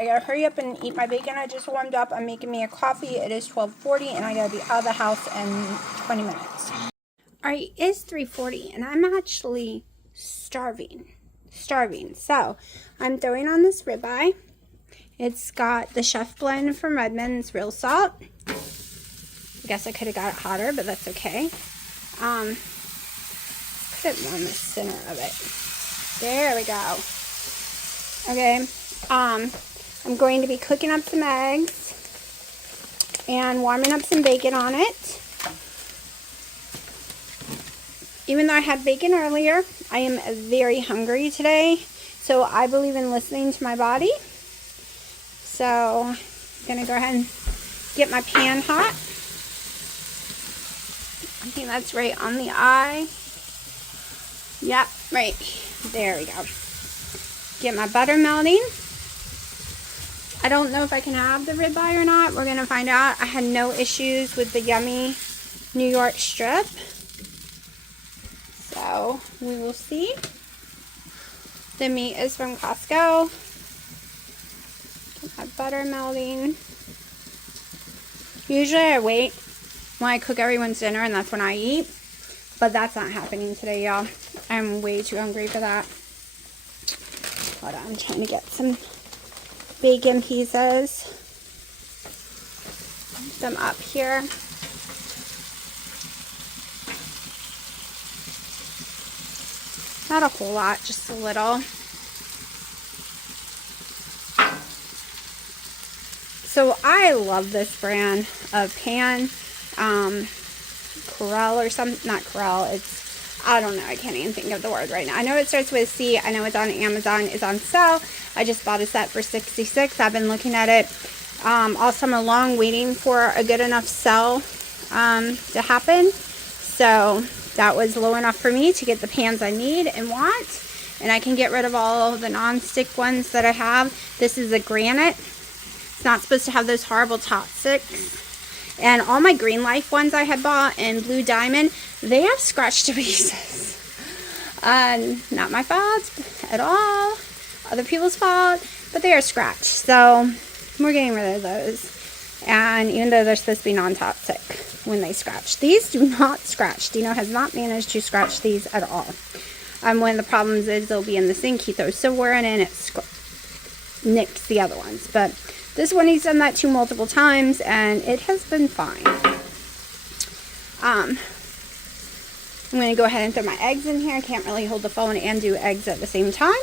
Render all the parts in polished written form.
I gotta hurry up and eat my bacon. I just warmed up. I'm making me a coffee. It is 12:40 and I gotta be out of the house in 20 minutes. Alright, it's 3:40 and I'm actually starving. So, I'm throwing on this ribeye. It's got the chef blend from Redmond's real salt. I guess I could have got it hotter, but that's okay. Put it more in the center of it. There we go. Okay, I'm going to be cooking up some eggs and warming up some bacon on it. Even though I had bacon earlier, I am very hungry today, so I believe in listening to my body. So, I'm going to go ahead and get my pan hot. I think that's right on the eye. Yep, right. There we go. Get my butter melting. I don't know if I can have the ribeye or not. We're going to find out. I had no issues with the yummy New York strip. So, we will see. The meat is from Costco. Get my butter melting. Usually I wait when I cook everyone's dinner and that's when I eat. But that's not happening today, y'all. I'm way too hungry for that. Hold on, I'm trying to get some bacon pieces. Put them up here. Not a whole lot, just a little. So I love this brand of pan. Corral or something, not Corral, it's, I don't know, I can't even think of the word right now. I know it starts with C, I know it's on Amazon, it's on sale. I just bought a set for $66. I've been looking at it all summer long, waiting for a good enough sale to happen. So that was low enough for me to get the pans I need and want, and I can get rid of all the non-stick ones that I have. This is a granite. It's not supposed to have those horrible top sticks. And all my Green Life ones I had bought in Blue Diamond, they have scratched to pieces. Not my fault at all. Other people's fault. But they are scratched. So, we're getting rid of those. And even though they're supposed to be non-toxic when they scratch. These do not scratch. Dino has not managed to scratch these at all. One of the problems is they'll be in the sink. He throws silverware in it and it nicks the other ones. But this one he's done that to multiple times and it has been fine. I'm going to go ahead and throw my eggs in here. I can't really hold the phone and do eggs at the same time.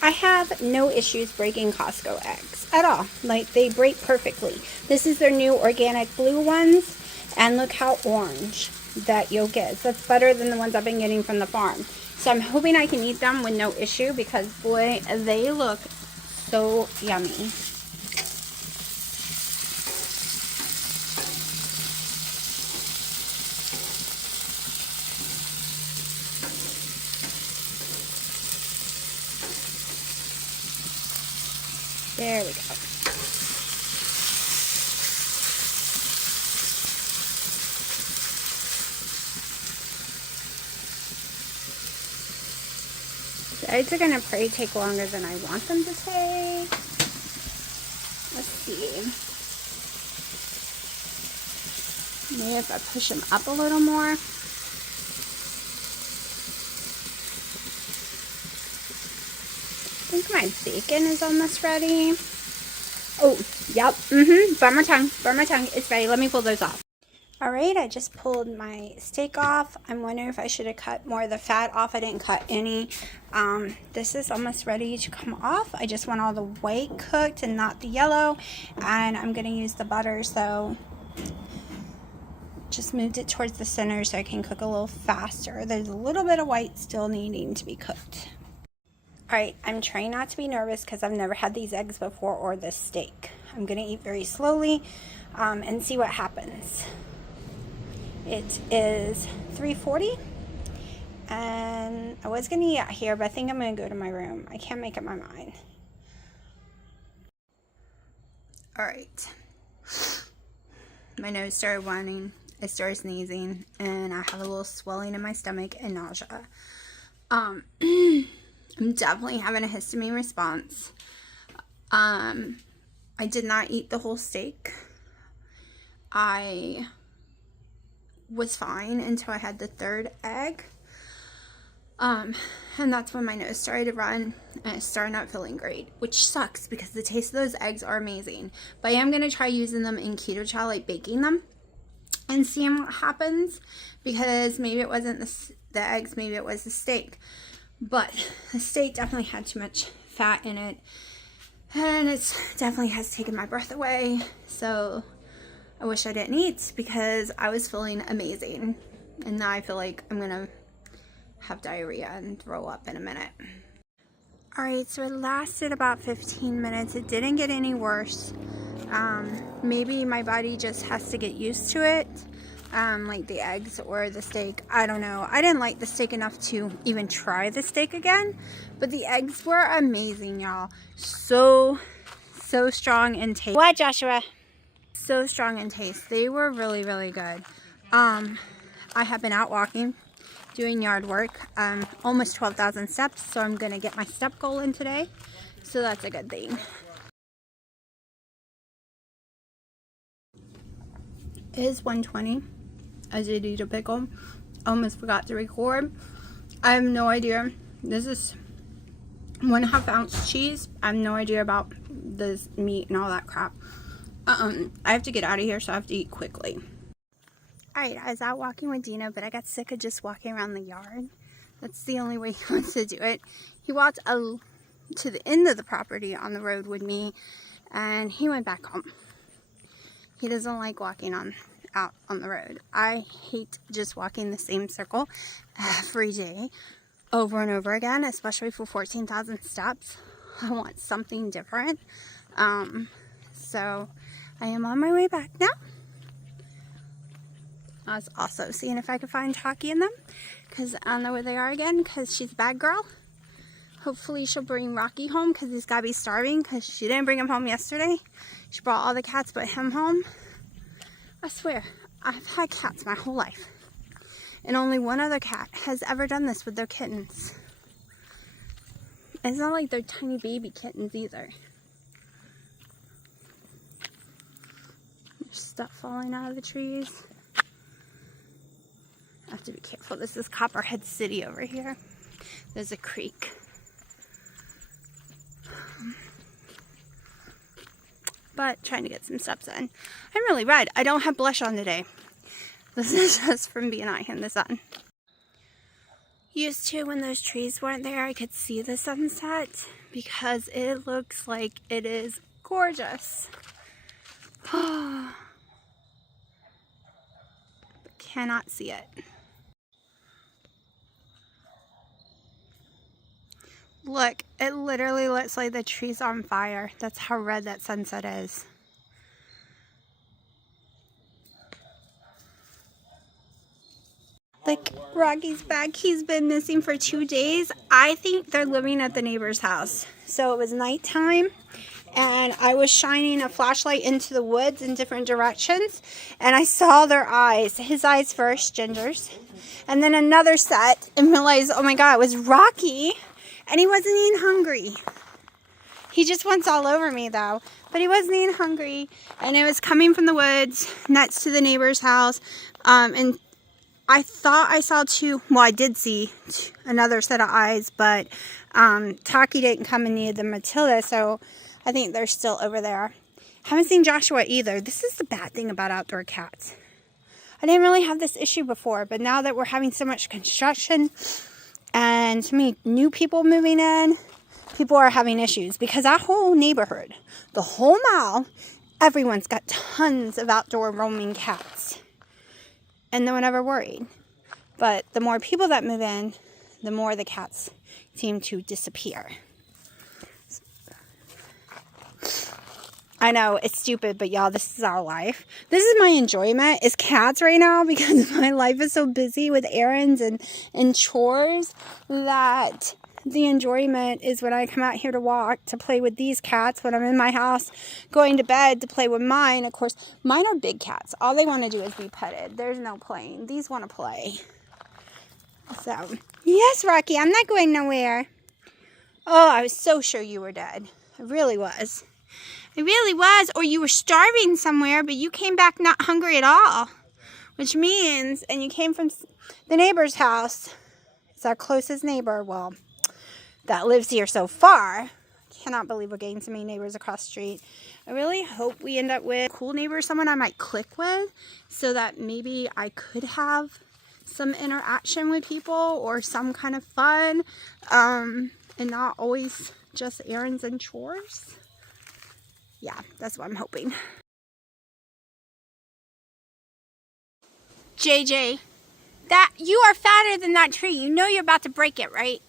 I have no issues breaking Costco eggs at all. Like, they break perfectly. This is their new organic blue ones, and look how orange that yolk is. That's better than the ones I've been getting from the farm. So I'm hoping I can eat them with no issue because, boy, they look so yummy. There we go. The eggs are going to probably take longer than I want them to take. Let's see. Maybe if I push them up a little more. I think my bacon is almost ready. Oh, yep. Burn my tongue. It's ready. Let me pull those off. Alright, I just pulled my steak off. I'm wondering if I should have cut more of the fat off. I didn't cut any. This is almost ready to come off. I just want all the white cooked and not the yellow. And I'm going to use the butter, so just moved it towards the center so I can cook a little faster. There's a little bit of white still needing to be cooked. Alright, I'm trying not to be nervous because I've never had these eggs before or this steak. I'm going to eat very slowly and see what happens. It is 3:40 and I was going to eat out here, but I think I'm going to go to my room. I can't make up my mind. Alright. My nose started running. I started sneezing and I have a little swelling in my stomach and nausea. I'm definitely having a histamine response. I did not eat the whole steak. I was fine until I had the third egg. And that's when my nose started to run and I started not feeling great, which sucks because the taste of those eggs are amazing. But I am going to try using them in keto chow, like baking them and seeing what happens, because maybe it wasn't the eggs, maybe it was the steak. But the steak definitely had too much fat in it, and it definitely has taken my breath away. So I wish I didn't eat because I was feeling amazing, and now I feel like I'm gonna have diarrhea and throw up in a minute. Alright, so it lasted about 15 minutes. It didn't get any worse. Maybe my body just has to get used to it, like the eggs or the steak. I don't know. I didn't like the steak enough to even try the steak again, but the eggs were amazing, y'all. So strong in taste. What, Joshua? So strong in taste. They were really, really good. I have been out walking, doing yard work, almost 12,000 steps, so I'm gonna get my step goal in today, so that's a good thing. It is 1:20. I did eat a pickle. Almost forgot to record. I have no idea. This is 1.5 ounce cheese. I have no idea about this meat and all that crap. I have to get out of here, so I have to eat quickly. Alright, I was out walking with Dino, but I got sick of just walking around the yard. That's the only way he wants to do it. He walked to the end of the property on the road with me, and he went back home. He doesn't like walking out on the road. I hate just walking the same circle every day, over and over again, especially for 14,000 steps. I want something different. So I am on my way back now. I was also seeing if I could find Taki in them, because I don't know where they are again, because she's a bad girl. Hopefully she'll bring Rocky home, because he's got to be starving, because she didn't bring him home yesterday. She brought all the cats but him home. I swear, I've had cats my whole life, and only one other cat has ever done this with their kittens. It's not like they're tiny baby kittens either. There's stuff falling out of the trees. I have to be careful. This is Copperhead City over here. There's a creek. But trying to get some steps in. I'm really red. I don't have blush on today. This is just from being out in the sun. Used to, when those trees weren't there, I could see the sunset because it looks like it is gorgeous. But cannot see it. Look, it literally looks like the trees are on fire. That's how red that sunset is. Like, Rocky's back. He's been missing for 2 days. I think they're living at the neighbor's house. So it was nighttime, and I was shining a flashlight into the woods in different directions, and I saw their eyes. His eyes first, Ginger's, and then another set, and realized, oh my God, it was Rocky. And he wasn't even hungry. He just wants all over me though. But he wasn't even hungry. And it was coming from the woods next to the neighbor's house. And I thought I saw I did see another set of eyes. But Taki didn't come and neither did Matilda. So I think they're still over there. Haven't seen Joshua either. This is the bad thing about outdoor cats. I didn't really have this issue before. But now that we're having so much construction and so many new people moving in, people are having issues because that whole neighborhood, the whole mall, everyone's got tons of outdoor roaming cats. And no one ever worried. But the more people that move in, the more the cats seem to disappear. I know, it's stupid, but y'all, this is our life. This is my enjoyment, is cats right now, because my life is so busy with errands and chores that the enjoyment is when I come out here to walk, to play with these cats, when I'm in my house, going to bed to play with mine. Of course, mine are big cats. All they want to do is be petted. There's no playing. These want to play. So, yes, Rocky, I'm not going nowhere. Oh, I was so sure you were dead. I really was. I really was. Or you were starving somewhere, but you came back not hungry at all. Which means, and you came from the neighbor's house. It's our closest neighbor, well, that lives here so far. Cannot believe we're getting so many neighbors across the street. I really hope we end up with a cool neighbor, someone I might click with, so that maybe I could have some interaction with people or some kind of fun, and not always just errands and chores. Yeah, that's what I'm hoping. JJ, that you are fatter than that tree. You know you're about to break it, right?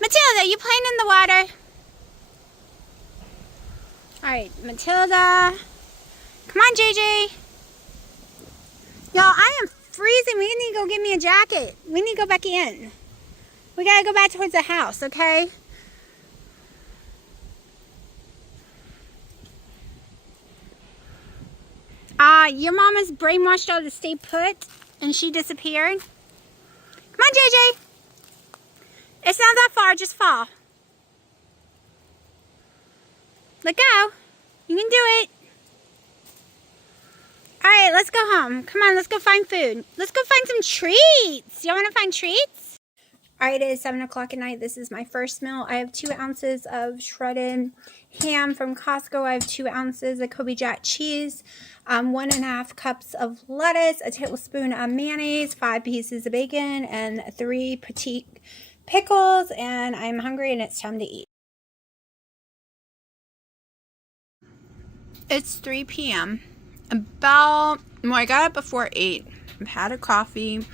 Matilda, you playing in the water? Alright, Matilda. Come on, JJ. Y'all, I am freezing. We need to go get me a jacket. We need to go back in. We gotta go back towards the house, okay? Your mama's brainwashed y'all to stay put and she disappeared. Come on, JJ. It's not that far, just fall. Let go. You can do it. Alright, let's go home. Come on, let's go find food. Let's go find some treats. Y'all want to find treats? Alright, it is 7 o'clock at night. This is my first meal. I have 2 ounces of shredded ham from Costco. I have 2 ounces of Kobe Jack cheese, 1.5 cups of lettuce, a tablespoon of mayonnaise, 5 pieces of bacon, and 3 petite pickles. And I'm hungry and it's time to eat. It's 3 p.m. I got up before 8. I've had a coffee.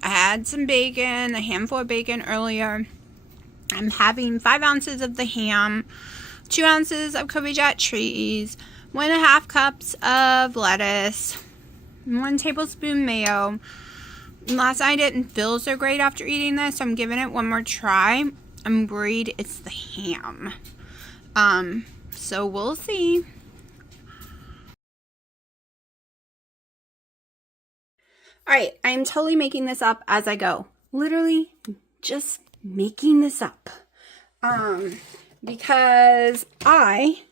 I had some bacon, a handful of bacon earlier. I'm having 5 ounces of the ham, 2 ounces of Kobe Jack cheese, 1.5 cups of lettuce, 1 tablespoon mayo. Last night I didn't feel so great after eating this, so I'm giving it one more try. I'm worried it's the ham. So we'll see. Alright, I am totally making this up as I go. Literally just making this up. Because I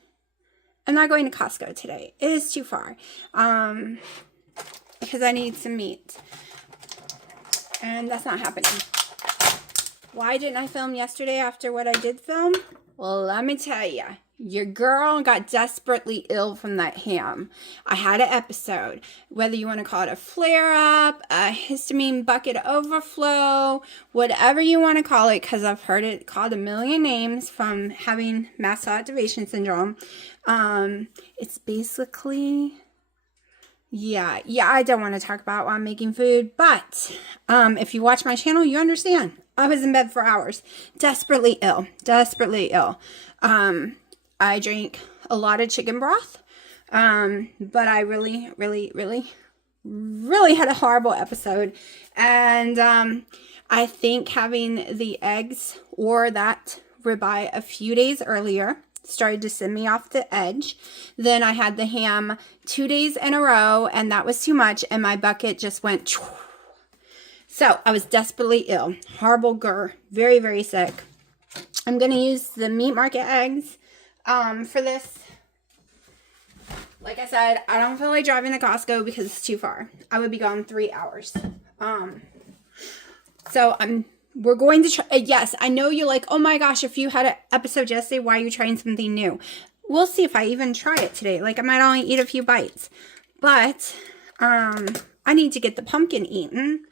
am not going to Costco today. It is too far. Because I need some meat. And that's not happening. Why didn't I film yesterday after what I did film? Well, let me tell you. Your girl got desperately ill from that ham. I had an episode. Whether you want to call it a flare-up, a histamine bucket overflow, whatever you want to call it, because I've heard it called a million names from having mast cell activation syndrome. It's basically... Yeah, I don't want to talk about why I'm making food, but if you watch my channel, you understand. I was in bed for hours. Desperately ill. I drank a lot of chicken broth, but I really had a horrible episode, and I think having the eggs or that ribeye a few days earlier started to send me off the edge. Then I had the ham 2 days in a row, and that was too much, and my bucket just went. So I was desperately ill. Horrible grr. Very sick. I'm going to use the meat market eggs for this. Like I said, I don't feel like driving to Costco because it's too far. I would be gone 3 hours. So we're going to try. Yes, I know you're like, oh my gosh, if you had an episode yesterday, why are you trying something new? We'll see if I even try it today. Like, I might only eat a few bites. But I need to get the pumpkin eaten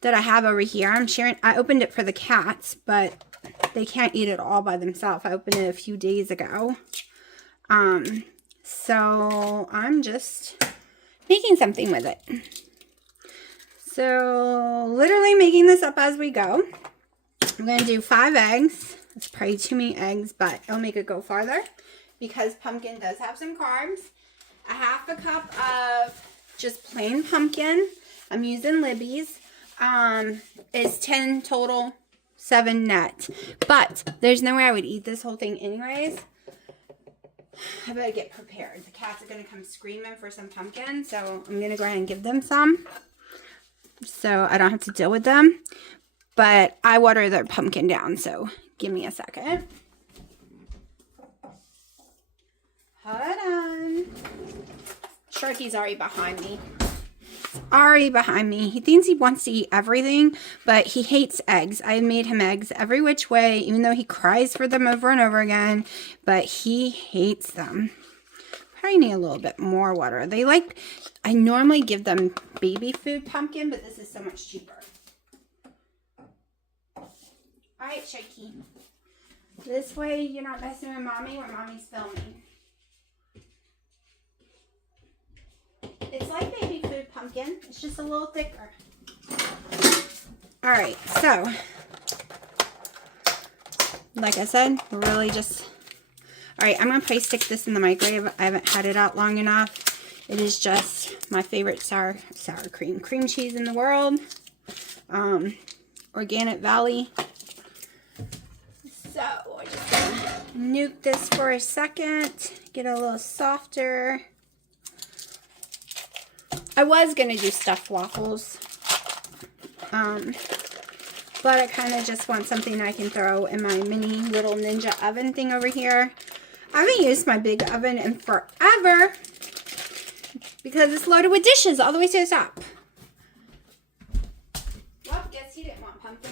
that I have over here. I opened it for the cats, but they can't eat it all by themselves. I opened it a few days ago. So I'm just making something with it. So literally making this up as we go. I'm going to do 5 eggs. That's probably too many eggs, but it'll make it go farther because pumpkin does have some carbs. 1/2 cup of just plain pumpkin. I'm using Libby's. It's 10 total, 7 net. But there's no way I would eat this whole thing anyways. I better get prepared. The cats are going to come screaming for some pumpkin, so I'm going to go ahead and give them some. so I don't have to deal with them. But I water their pumpkin down, so give me a second. Hold on. Sharky's already behind me. Already behind me. He thinks he wants to eat everything, but he hates eggs. I made him eggs every which way, even though he cries for them over and over again, but he hates them. Probably need a little bit more water. They like, I normally give them baby food pumpkin, but this is so much cheaper. Alright, Shaky. This way you're not messing with Mommy when Mommy's filming. It's like baby food pumpkin. It's just a little thicker. Alright, so like I said, we're really just... Alright, I'm going to probably stick this in the microwave. I haven't had it out long enough. It is just my favorite sour cream cheese in the world. Organic Valley. So, we're just going to nuke this for a second. Get it a little softer. I was going to do stuffed waffles. But I kind of just want something I can throw in my mini little ninja oven thing over here. I haven't used my big oven in forever because it's loaded with dishes all the way to the top. Well, guess he didn't want pumpkin.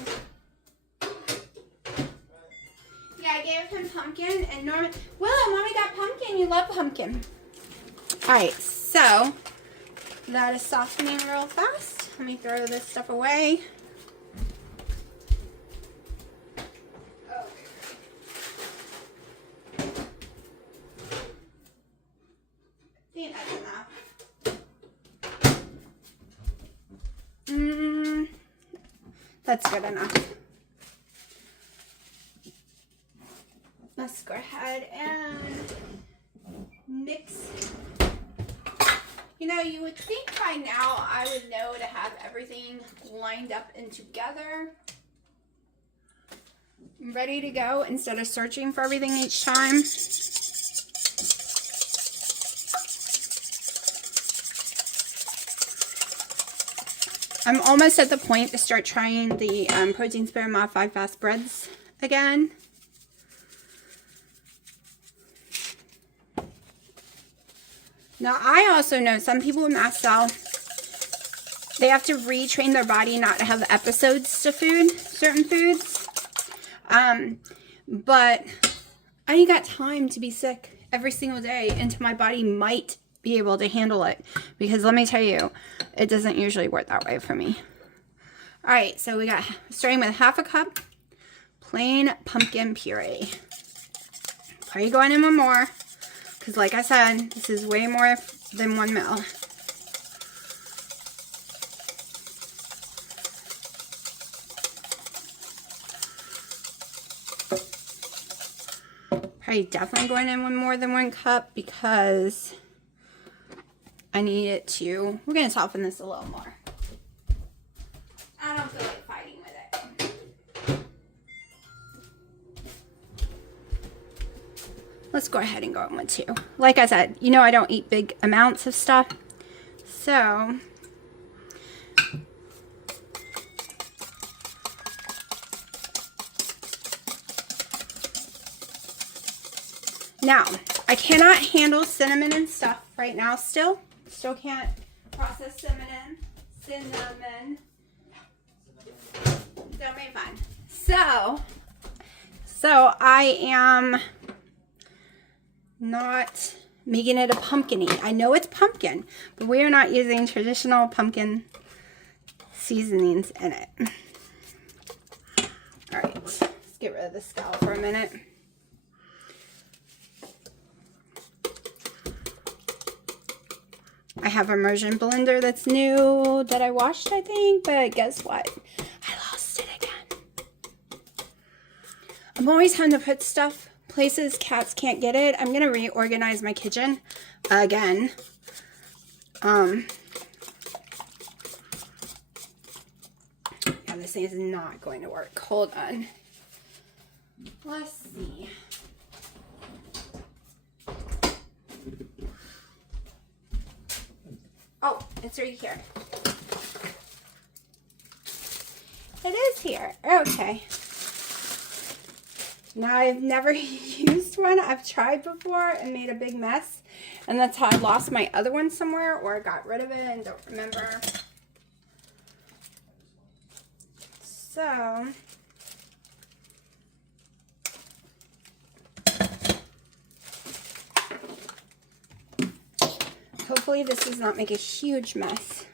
Yeah, I gave him pumpkin and Norman. Willow, Mommy got pumpkin. You love pumpkin. Alright, so that is softening real fast. Let me throw this stuff away. I think that's enough. That's good enough. Let's go ahead and mix. You know, you would think by now I would know to have everything lined up and together, ready to go, instead of searching for everything each time. I'm almost at the point to start trying the Protein Spare Modified Fast Breads again. Now, I also know some people with mast cell, they have to retrain their body not to have episodes to certain foods. But I ain't got time to be sick every single day until my body might be able to handle it. Because let me tell you, it doesn't usually work that way for me. Alright, so we got, starting with half a cup plain pumpkin puree. Probably going in one more. Because like I said, this is way more than 1 ml. Probably definitely going in more than 1 cup because I need it to, we're going to soften this a little more. I don't feel like fighting with it. Let's go ahead and go in with 2. Like I said, you know I don't eat big amounts of stuff. So, now, I cannot handle cinnamon and stuff right now still. Still can't process cinnamon. Don't make fun. So I am not making it a pumpkin-y. I know it's pumpkin, but we are not using traditional pumpkin seasonings in it. Alright, let's get rid of the skull for a minute. I have a immersion blender that's new that I washed, I think, but guess what? I lost it again. I'm always having to put stuff places cats can't get it. I'm going to reorganize my kitchen again. Yeah, this thing is not going to work. Hold on. Let's see. Oh, it's right here. It is here. Okay. Now, I've never used one. I've tried before and made a big mess. And that's how I lost my other one somewhere, or I got rid of it and don't remember. So, hopefully this does not make a huge mess.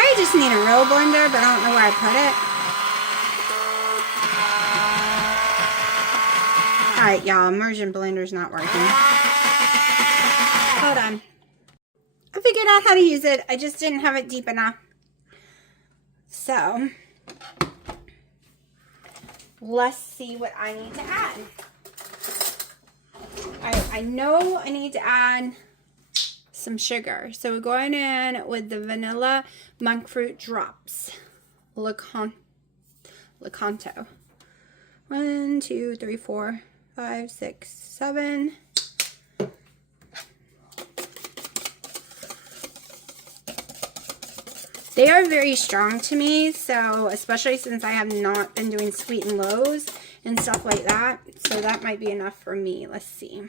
I just need a real blender, but I don't know where I put it. Alright, y'all, immersion blender's not working. Hold on. I figured out how to use it. I just didn't have it deep enough. So, let's see what I need to add. Alright, I know I need to add some sugar. So we're going in with the vanilla monk fruit drops. Lecanto. 1, 2, 3, 4, 5, 6, 7. They are very strong to me, so especially since I have not been doing sweet and lows and stuff like that. So that might be enough for me. Let's see.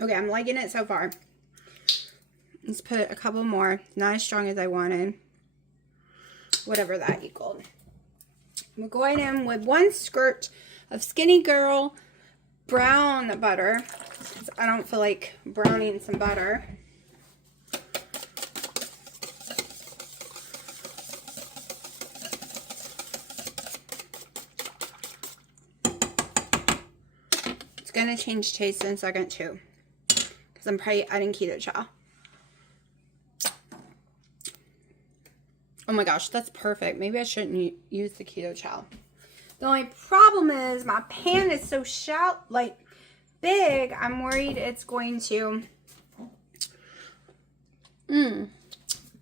Okay, I'm liking it so far. Let's put a couple more. Not as strong as I wanted. Whatever that equaled. We're going in with 1 squirt of Skinny Girl brown butter. Because I don't feel like browning some butter. It's going to change taste in a second too. Because I'm probably adding keto chow. Oh my gosh, that's perfect. Maybe I shouldn't use the keto chow. The only problem is my pan is so big, I'm worried it's going to...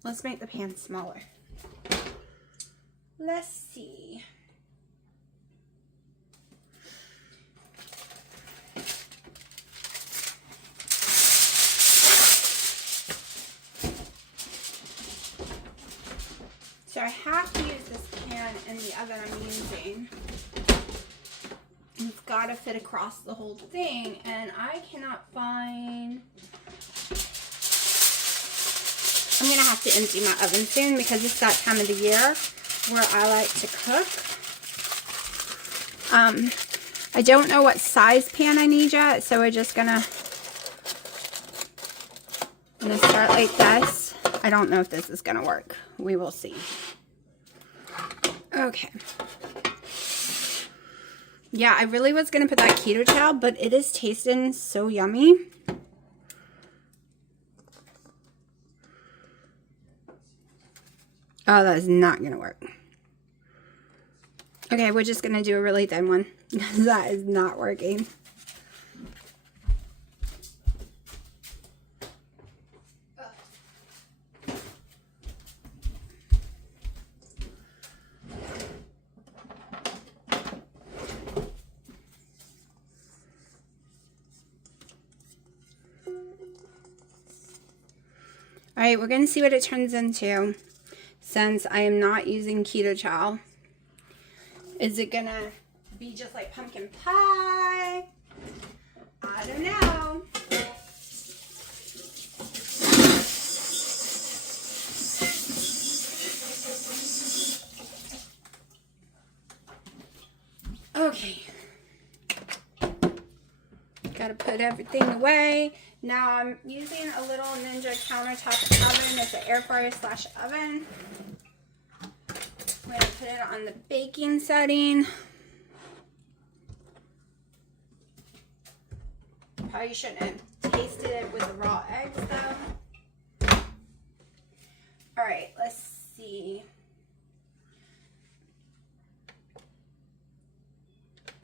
Let's make the pan smaller. Let's see. So I have to use this pan in the oven I'm using. It's got to fit across the whole thing, and I cannot find... I'm going to have to empty my oven soon because it's that time of the year where I like to cook. I don't know what size pan I need yet, so we're just going to start like this. I don't know if this is going to work. We will see. Okay. Yeah, I really was going to put that keto chow, but it is tasting so yummy. Oh, that is not going to work. Okay, we're just going to do a really thin one. That is not working. Alright, we're going to see what it turns into since I am not using keto chow. Is it going to be just like pumpkin pie? I don't know. Okay. Gotta put everything away. Now I'm using a little Ninja countertop oven. It's an air fryer / oven. I'm going to put it on the baking setting. Probably shouldn't have tasted it with the raw eggs though. Alright, let's see.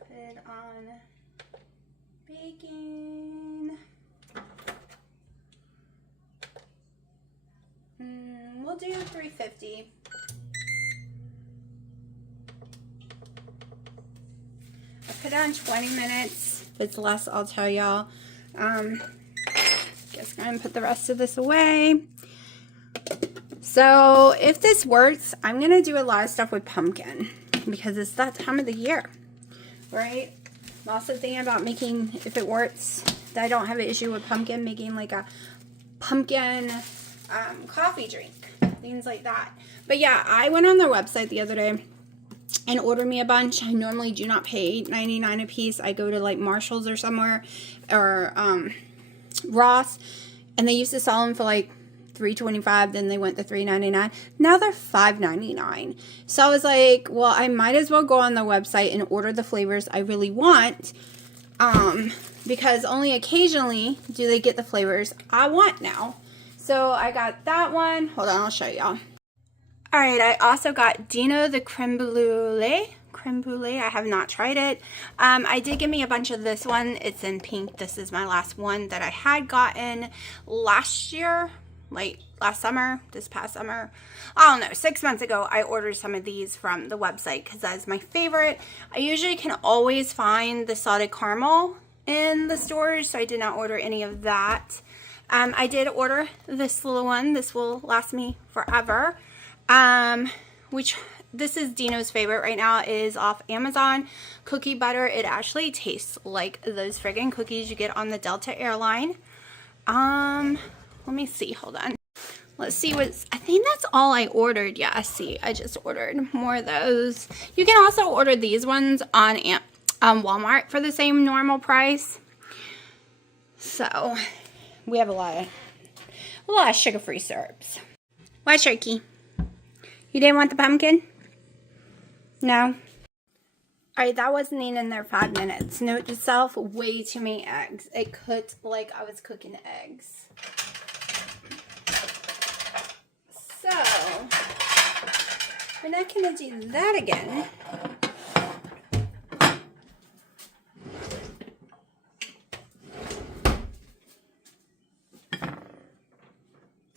Put it on baking. 350. I put on 20 minutes. If it's less, I'll tell y'all. Guess I'm gonna put the rest of this away. So if this works, I'm gonna do a lot of stuff with pumpkin because it's that time of the year, right? I'm also thinking about making, if it works, that I don't have an issue with pumpkin, making like a pumpkin coffee drink, things like that. But yeah, I went on their website the other day and ordered me a bunch. I normally do not pay $8.99 a piece. I go to like Marshall's or somewhere, or Ross, and they used to sell them for like $3.25, then they went to $3.99. Now they're $5.99. So I was like, well, I might as well go on the website and order the flavors I really want, because only occasionally do they get the flavors I want now. So I got that one. Hold on, I'll show y'all. All right, I also got Dino the creme brulee. Creme brulee, I have not tried it. I did get me a bunch of this one. It's in pink. This is my last one that I had gotten last year. Like last summer, this past summer, I don't know, 6 months ago, I ordered some of these from the website because that is my favorite. I usually can always find the salted caramel in the stores, so I did not order any of that. I did order this little one. This will last me forever. Which this is Dino's favorite right now, is off Amazon. Cookie butter. It actually tastes like those friggin' cookies you get on the Delta airline. Let me see, hold on. Let's see what's, I think that's all I ordered. Yeah, I see, I just ordered more of those. You can also order these ones on Walmart for the same normal price. So, we have a lot of sugar-free syrups. Why, Sharky? You didn't want the pumpkin? No? Alright, that wasn't even in there 5 minutes. Note to self, way too many eggs. It cooked like I was cooking eggs. So, we're not going to do that again.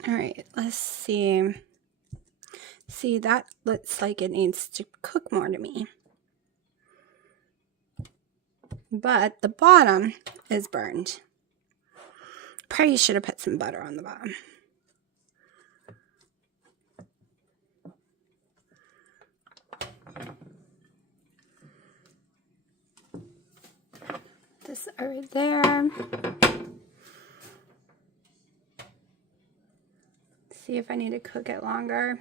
Alright, let's see. See, that looks like it needs to cook more to me. But the bottom is burned. Probably should have put some butter on the bottom. This over there. See if I need to cook it longer.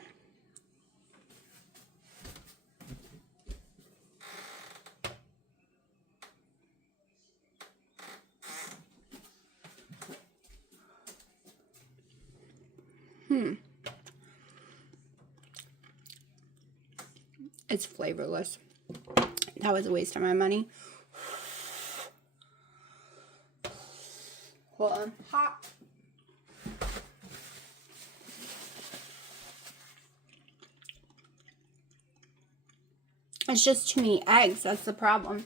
It's flavorless. That was a waste of my money. Hold on. Hot. It's just too many eggs. That's the problem.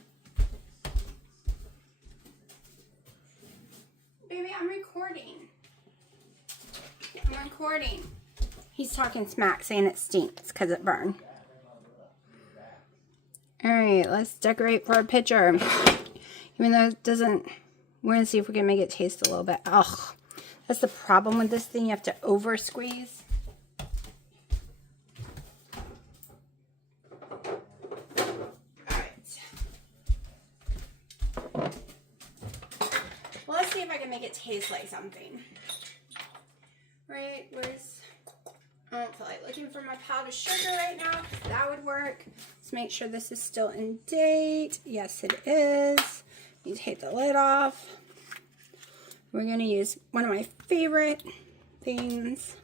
Baby, I'm recording. I'm recording. He's talking smack, saying it stinks because it burned. Alright, let's decorate for a picture. Even though it doesn't, we're going to see if we can make it taste a little bit. Ugh, that's the problem with this thing. You have to over squeeze. Alright. Well, let's see if I can make it taste like something. Right, where's, I don't feel like looking for my powdered sugar right now. That would work. Let's make sure this is still in date. Yes, it is. You take the lid off. We're going to use one of my favorite things.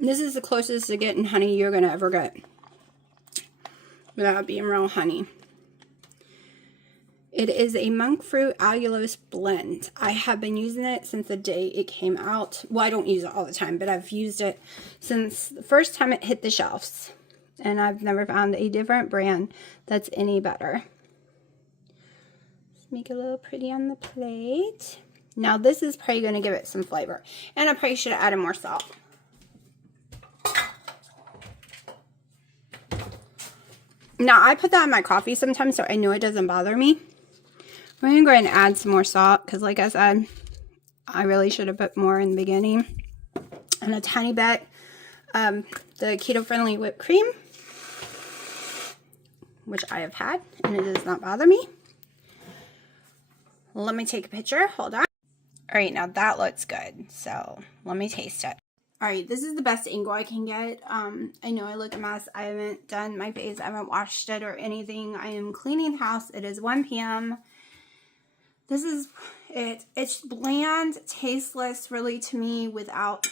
This is the closest to getting honey you're going to ever get without being real honey. It is a monk fruit allulose blend. I have been using it since the day it came out. Well, I don't use it all the time, but I've used it since the first time it hit the shelves. And I've never found a different brand that's any better. Let's make it a little pretty on the plate. Now this is probably going to give it some flavor. And I probably should have added more salt. Now I put that in my coffee sometimes so I know it doesn't bother me. We're going to go ahead and add some more salt because like I said, I really should have put more in the beginning. And a tiny bit the keto-friendly whipped cream, which I have had, and it does not bother me. Let me take a picture. Hold on. All right, now that looks good. So let me taste it. All right, this is the best angle I can get. I know I look a mess. I haven't done my face. I haven't washed it or anything. I am cleaning house. It is 1 p.m. This is it. It's bland, tasteless, really, to me, without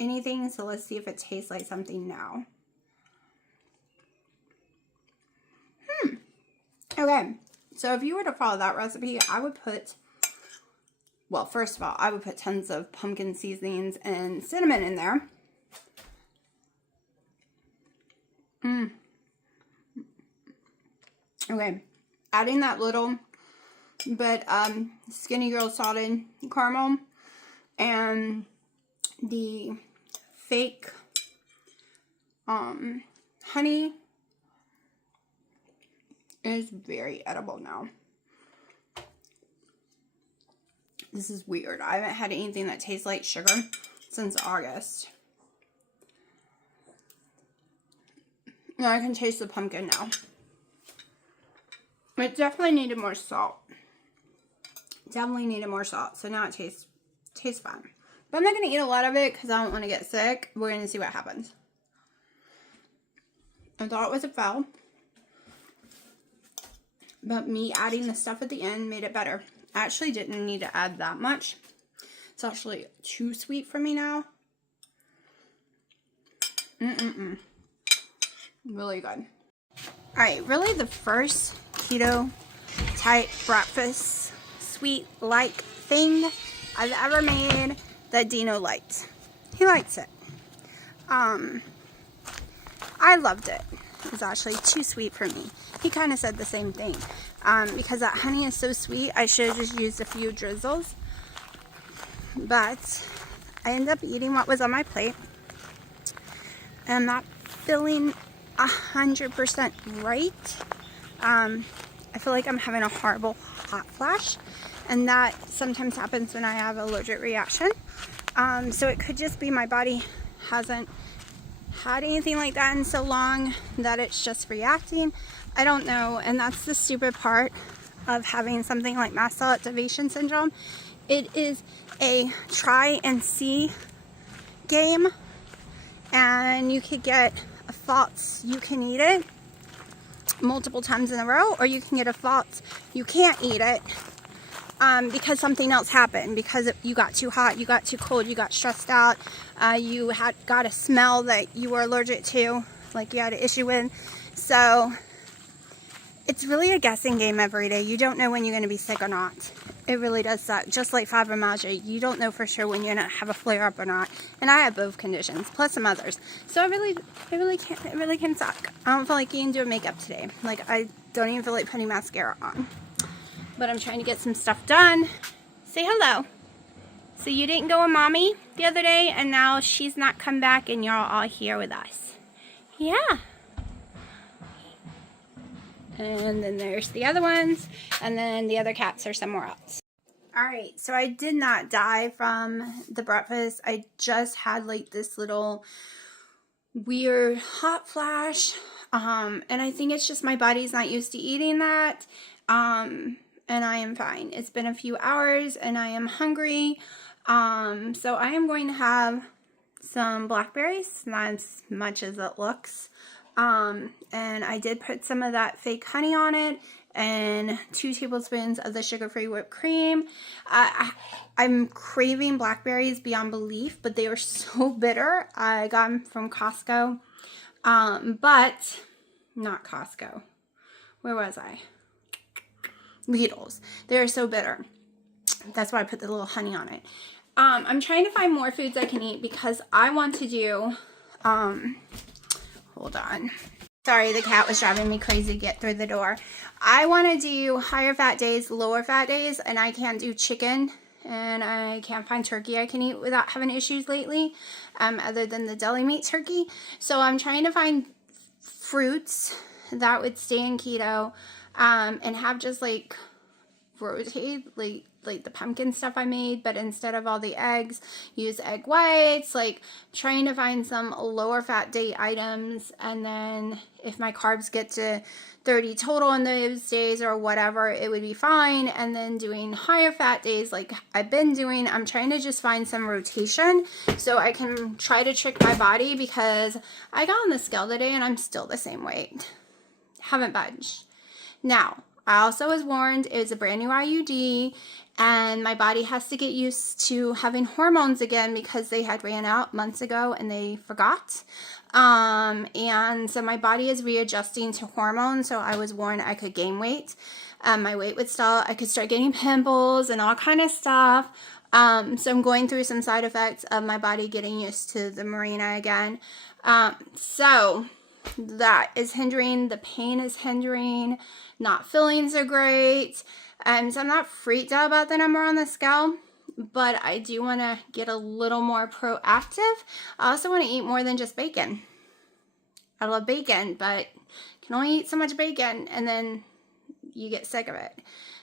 anything. So let's see if it tastes like something now. Okay, so if you were to follow that recipe, I would put, well, first of all, I would put tons of pumpkin seasonings and cinnamon in there. Okay, adding that little bit Skinny Girl salted caramel and the fake honey is very edible now. This is weird. I haven't had anything that tastes like sugar since August. Now I can taste the pumpkin now. It definitely needed more salt. Definitely needed more salt. So now it tastes fine. But I'm not going to eat a lot of it because I don't want to get sick. We're going to see what happens. I thought it was a foul. But me adding the stuff at the end made it better. I actually didn't need to add that much. It's actually too sweet for me now. Really good. Alright, really the first keto type breakfast sweet-like thing I've ever made that Dino liked. He likes it. I loved it. It was actually too sweet for me. He kind of said the same thing. Because that honey is so sweet, I should have just used a few drizzles. But I ended up eating what was on my plate. And I'm not feeling 100% right. I feel like I'm having a horrible hot flash. And that sometimes happens when I have an allergic reaction. So it could just be my body hasn't had anything like that in so long that it's just reacting. I don't know, and that's the stupid part of having something like mast cell activation syndrome. It is a try and see game, and you could get a false you can eat it multiple times in a row, or you can get a false you can't eat it because something else happened, because you got too hot, you got too cold, you got stressed out, you got a smell that you were allergic to, like you had an issue with. So it's really a guessing game every day. You don't know when you're going to be sick or not. It really does suck. Just like fibromyalgia, you don't know for sure when you're going to have a flare up or not. And I have both conditions, plus some others. So it really can suck. I don't feel like even doing makeup today. Like, I don't even feel like putting mascara on. But I'm trying to get some stuff done. Say hello. So you didn't go with Mommy the other day, and now she's not come back, and you're all here with us. Yeah. And then there's the other ones, and then the other cats are somewhere else. Alright, so I did not die from the breakfast. I just had like this little weird hot flash, and I think it's just my body's not used to eating that, and I am fine. It's been a few hours, and I am hungry, so I am going to have some blackberries, not as much as it looks. And I did put some of that fake honey on it and 2 tablespoons of the sugar-free whipped cream. I'm craving blackberries beyond belief, but they are so bitter. I got them from Costco, but not Costco. Where was I? Beetles. They are so bitter. That's why I put the little honey on it. I'm trying to find more foods I can eat because I want to do, hold on. Sorry, the cat was driving me crazy to get through the door. I want to do higher fat days, lower fat days, and I can't do chicken and I can't find turkey I can eat without having issues lately, other than the deli meat turkey. So I'm trying to find fruits that would stay in keto, and have just like rotate like the pumpkin stuff I made, but instead of all the eggs, use egg whites, like trying to find some lower fat day items. And then if my carbs get to 30 total in those days or whatever, it would be fine. And then doing higher fat days like I've been doing, I'm trying to just find some rotation so I can try to trick my body, because I got on the scale today and I'm still the same weight. Haven't budged. Now, I also was warned it was a brand new IUD, and my body has to get used to having hormones again because they had ran out months ago and they forgot. And so my body is readjusting to hormones, so I was warned I could gain weight. My weight would stall. I could start getting pimples and all kind of stuff. So I'm going through some side effects of my body getting used to the Mirena again. So that is hindering. The pain is hindering. Not feeling so great. So I'm not freaked out about the number on the scale, but I do want to get a little more proactive. I also want to eat more than just bacon. I love bacon, but you can only eat so much bacon and then you get sick of it.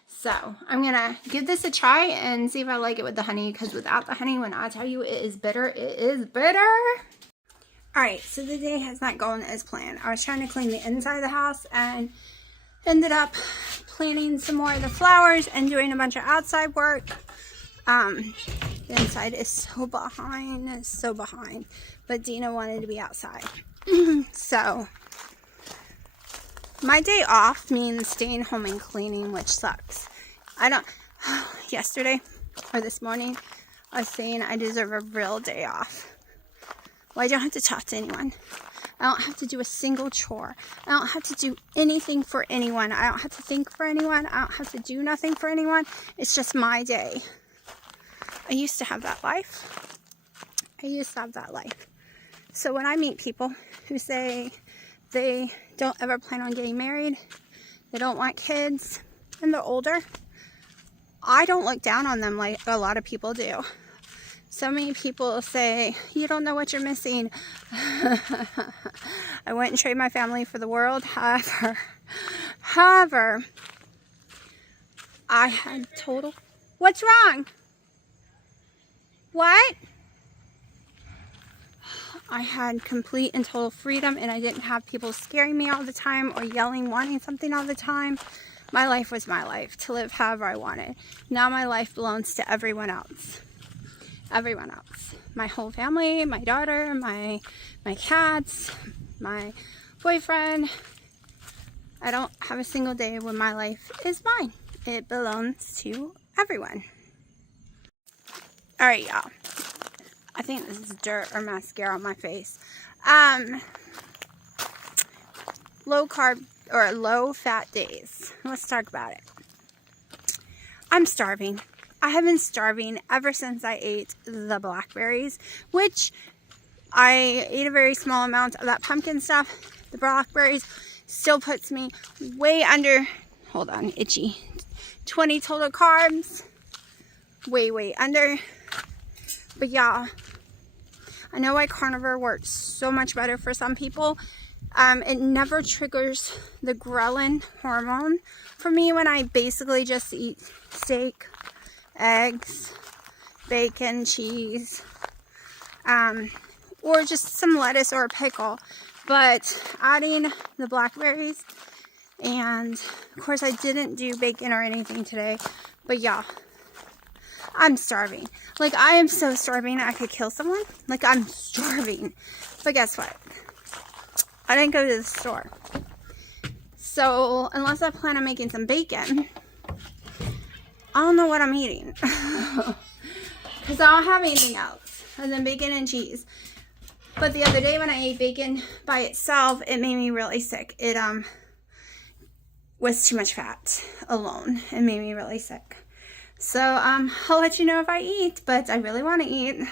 So I'm going to give this a try and see if I like it with the honey, because without the honey, when I tell you it is bitter, it is bitter. Alright, so the day has not gone as planned. I was trying to clean the inside of the house and ended up planting some more of the flowers and doing a bunch of outside work. The inside is so behind, but Dina wanted to be outside. So my day off means staying home and cleaning, which sucks. Yesterday or this morning, I was saying I deserve a real day off. Well, I don't have to talk to anyone. I don't have to do a single chore. I don't have to do anything for anyone. I don't have to think for anyone. I don't have to do nothing for anyone. It's just my day. I used to have that life. So when I meet people who say they don't ever plan on getting married, they don't want kids, and they're older, I don't look down on them like a lot of people do. So many people say, you don't know what you're missing. I wouldn't trade my family for the world. However, I had total... What's wrong? What? I had complete and total freedom, and I didn't have people scaring me all the time or yelling, wanting something all the time. My life was my life, to live however I wanted. Now my life belongs to everyone else. Everyone else. My whole family, my daughter, my cats, my boyfriend. I don't have a single day when my life is mine. It belongs to everyone. Alright, y'all. I think this is dirt or mascara on my face. Low carb or low fat days. Let's talk about it. I'm starving. I have been starving ever since I ate the blackberries, which I ate a very small amount of that pumpkin stuff. The blackberries still puts me way under, hold on, itchy, 20 total carbs, way under. But yeah, I know why carnivore works so much better for some people. It never triggers the ghrelin hormone for me when I basically just eat steak, eggs, bacon, cheese, or just some lettuce or a pickle. But adding the blackberries, and of course I didn't do bacon or anything today, but yeah, I'm starving. Like, I am so starving I could kill someone. Like, I'm starving. But guess what? I didn't go to the store. So unless I plan on making some bacon, I don't know what I'm eating. Because I don't have anything else other than bacon and cheese. But the other day when I ate bacon by itself, it made me really sick. It was too much fat alone. It made me really sick. So I'll let you know if I eat, but I really want to eat.